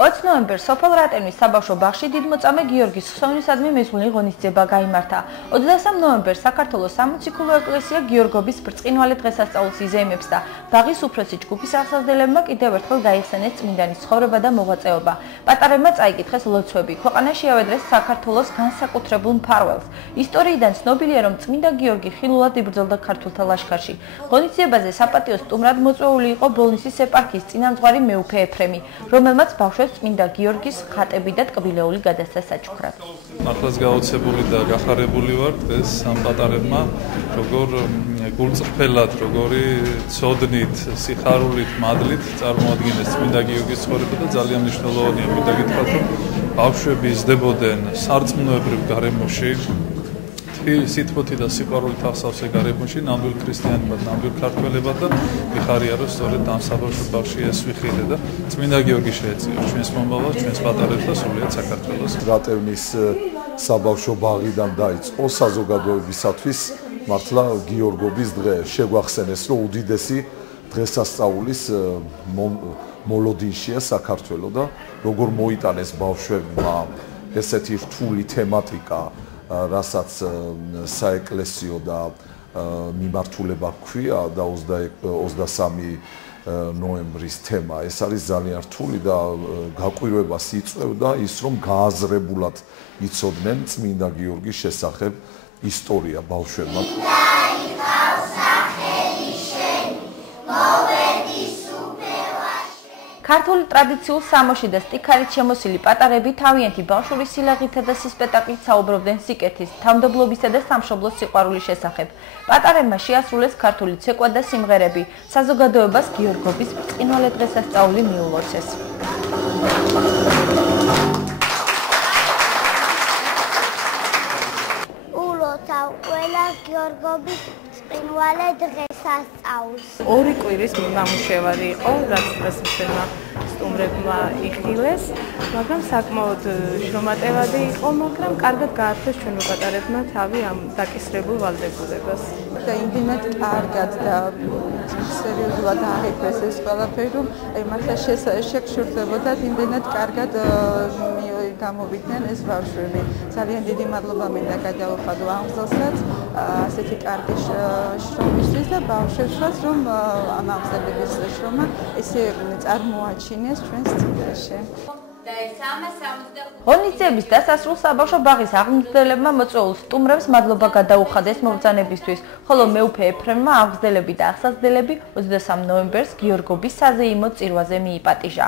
20 ნოემბერს სოფელ რატენის საბავშვო ბაღში დიდმოწამე გიორგის ხსოვნისადმი მეზღვილი ღონისძიება გაიმართა. 23 ნოემბერს საქართველოს სამოციქულო ეკლესია გიორგობის ბრწყინვალე დღესასწაულს იზეიმებს და ბაღის უფროსი ჯგუფის აღსავსრელებმა კიდევ ერთხელ გაიხსენეს წმინდანის ცხოვრება და მოღვაწეობა. პატარებმა წაიკითხეს ლოცვები, ქვეყანაში ავედრეს საქართველოს განსაკუთრებულ მფარველს. ისტორიიდან ცნობილია, რომ წმინდა გიორგი ხილულად იბრძოლდა ქართულთა ლაშქარში. ღონისძიებაზე საპატიო სტუმრად მოწვეული იყო ბოლნისის ეპარქიის წინამძღვარი მეუფე ეფრემი, რომელმაც ბავშვებს წმინდა გიორგის ხატები და ტკბილეული გადასცა საჩუქრად. ახლაც გაოცებული და გახარებული ვარ ეს ამ პატარებმა, როგორ გულწრფელად, როგორი ცოდნით, სიხარულით, მადლით წარმოადგენეს წმინდა გიორგის ცხოვრება და ძალიან მნიშვნელოვანია მინდა გითხრათ, რომ ბავშვები იზრდებოდნენ სარწმუნოებრივ გარემოში, სითბოთი და სიყვარულით ახსავსე გარემოში, ნამდვილ ქრისტიანებად, ნამდვილ ქართველებად და მიხარია, რომ სწორედ ამ საბავშვო ბაღში ეს ვიხილე და წმინდა გიორგი შეეწიოს ჩვენს მომავალს, ჩვენს პატარებს და სრულიად საქართველოს. რატევნის საბავშვო ბაღიდან დაიწყო საზოგადოებისათვის მართლა გიორგობის დღე. შეგვახსენეს, რომ უდიდესი დღესასწაულის მოლოდინშია საქართველო და როგორ მოიტანეს ბავშვებმა ესეთი რთული თემატიკა, რასაც საეკლესიო და მიმართულება ჰქვია და 23 ნოემბრის თემა. ეს არის ძალიან რთული და გაკვირვებას იწვევდა ის, რომ გააზრებულად იცოდნენ წმინდა გიორგის შესახებ ისტორია ბავშვებმა. ქართული ტრადიციულ სამოში და სტიქარით შემოსილი პატარები თავიანთი ბავშვური სილაღითა და სისპეტაკით საუბრობდნენ სიკეთის, თავმდაბლობისა და სამშობლოს სიყვარულის შესახებ. პატარებმა შეასრულეს ქართული ცეკვა და სიმღერები. საზოგადოებას გიორგობის ბრწყინვალე დღესასწაული მიულოცეს. ულოცავ ყველა გიორგობის ბრწყინვალე დღესასწაულს. ორი კვირის მიმამუშევარი იყო, რაც დღესმშენმა სტუმრებმა იხილეს, მაგრამ საკმაოდ შრომატევადი იყო, მაგრამ კარგად გაართეს ჩვენო პატარებმა თავი ამ დაკისრებულ ვალდებულებას. და იმდენად კარგად და სერიოზულად აღიქვეს ეს ყველაფერი, რომ მართლა შეგშურდებოდათ, იმდენად კარგად გამოვიდნენ ეს ბავშვები. ძალიან დიდი მადლობა მინდა გადაუხადო ამ გზელსაც, ასეთი კარგი შრომისთვის და ბავშვებსაც, რომ ამ აღზრდების შრომა ესე წარმოაჩინეს ჩვენს წინაშე. ღონისძიების დასასრულს საბავშვო ბაღის აღმზრდელებმა მოწვეულ სტუმრებს მადლობა გადაუხადეს მობრძანებისთვის, ხოლო მეუფე ეფრემმა აღზრდელები და აღსაზრდელები 23 ნოემბერს გიორგობის საზეიმო წირვაზე მიიპატიჟა.